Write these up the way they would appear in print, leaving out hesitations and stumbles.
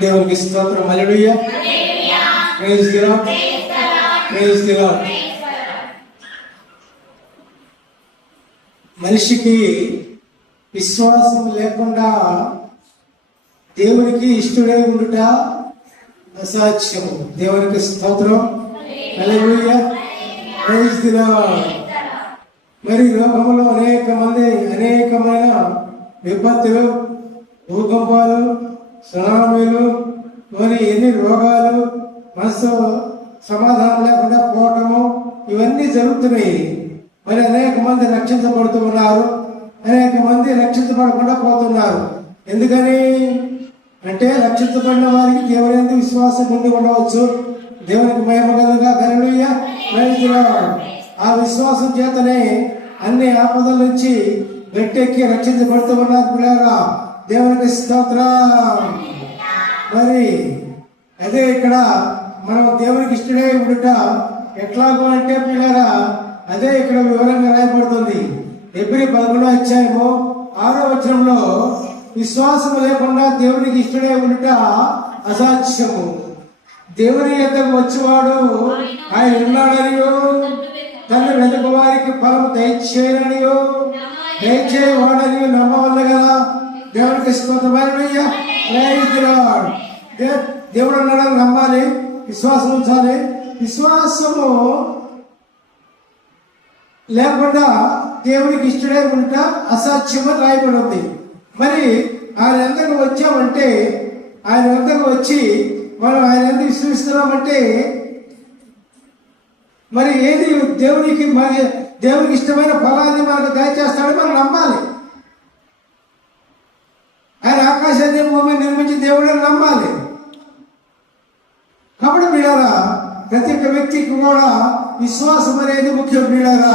దేవునికి స్తోత్రం. Hallelujah. Praise the Lord. Praise the Lord. మనిషికి విశ్వాసం లేకుండా దేవునికి ఇష్టడై ఉండుట అసాధ్యము. దేవునికి స్తోత్రం. హల్లెలూయా. Praise the Lord. మరి లోకంలో అనేకమైన విపత్తులు, భూకంపాలు, సునామీలు, మరి ఎన్ని రోగాలు, మనసు సమాధానం లేకుండా పోవటము, ఇవన్నీ జరుగుతున్నాయి. మరి అనేక మంది రక్షించబడుతూ ఉన్నారు, అనేక మంది రక్షించబడకుండా పోతున్నారు. ఎందుకని అంటే రక్షించబడిన వారికి దేవుని యందు విశ్వాసం ఉండి ఉండవచ్చు. దేవునికి మహిమ కలుగుగా. హల్లెలూయా. Praise the Lord. ఆ విశ్వాసం చేతనే అన్ని ఆపదల నుంచి గట్టెక్కి రక్షించబడుతూ ఉన్నారు పిల్లరా. దేవునికి స్తోత్రం. మరి అదే ఇక్కడ మనం దేవునికి ఇష్టడై ఉండుట ఎట్లాగో అంటే పిల్లరా, అదే ఇక్కడ వివరంగా రాయబడుతుంది. హెబ్రీ 11వ అధ్యాయము 6వ వచనంలో విశ్వాసము లేకుండా దేవునికి ఇష్టడై ఉండుట అసాధ్యము. దేవుని యొద్దకు వచ్చేవాడు ఆయన ఉన్నాడనియో, తను వెతుకు వారికి ఫలము దయచేయననియో, దయచేయవాడనియో నమ్మవల్ల కదా. దేవునికి స్తోత్రమైన దేవుడు అన్నాడని నమ్మాలి, విశ్వాసం ఉంచాలి. విశ్వాసము లేకుండా దేవునికి ఇష్టడై ఉంటా అసాధ్యమని రాయబడి ఉంది. మరి ఆయన ఎంతకు వచ్చామంటే, ఆయన ఎంతకు వచ్చి మనం ఆయన ఎందుకు విశ్వసిస్తున్నామంటే, మరి ఏది దేవునికి ఇష్టమైన ఫలాన్ని మనకు దయచేస్తాడని మనం నమ్మాలి. ఆయన ఆకాశాన్ని భూమిని నిర్మించి దేవుడని నమ్మాలి. కాబట్టి వీళ్ళారా ప్రతి ఒక్క వ్యక్తికి కూడా విశ్వాసం అనేది ముఖ్యం. వీళ్ళారా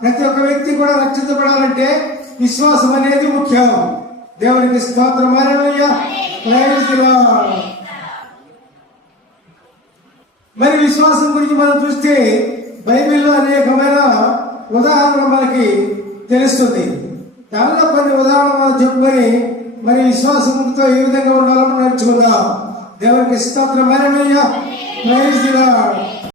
ప్రతి ఒక్క వ్యక్తి కూడా రక్షించబడాలంటే విశ్వాసం అనేది ముఖ్యం. దేవునికి స్తోత్రం. హల్లెలూయా. Praise the Lord. మరి విశ్వాసం గురించి మనం చూస్తే బైబిల్లో అనేకమైన ఉదాహరణలు మనకి తెలుస్తుంది. దానిలో కొన్ని ఉదాహరణలు చెప్పుకొని మరి విశ్వాసంతో ఏ విధంగా ఉండాలో నేర్చుకుందాం. దేవునికి స్తోత్రం. హల్లెలూయా. Praise the lord.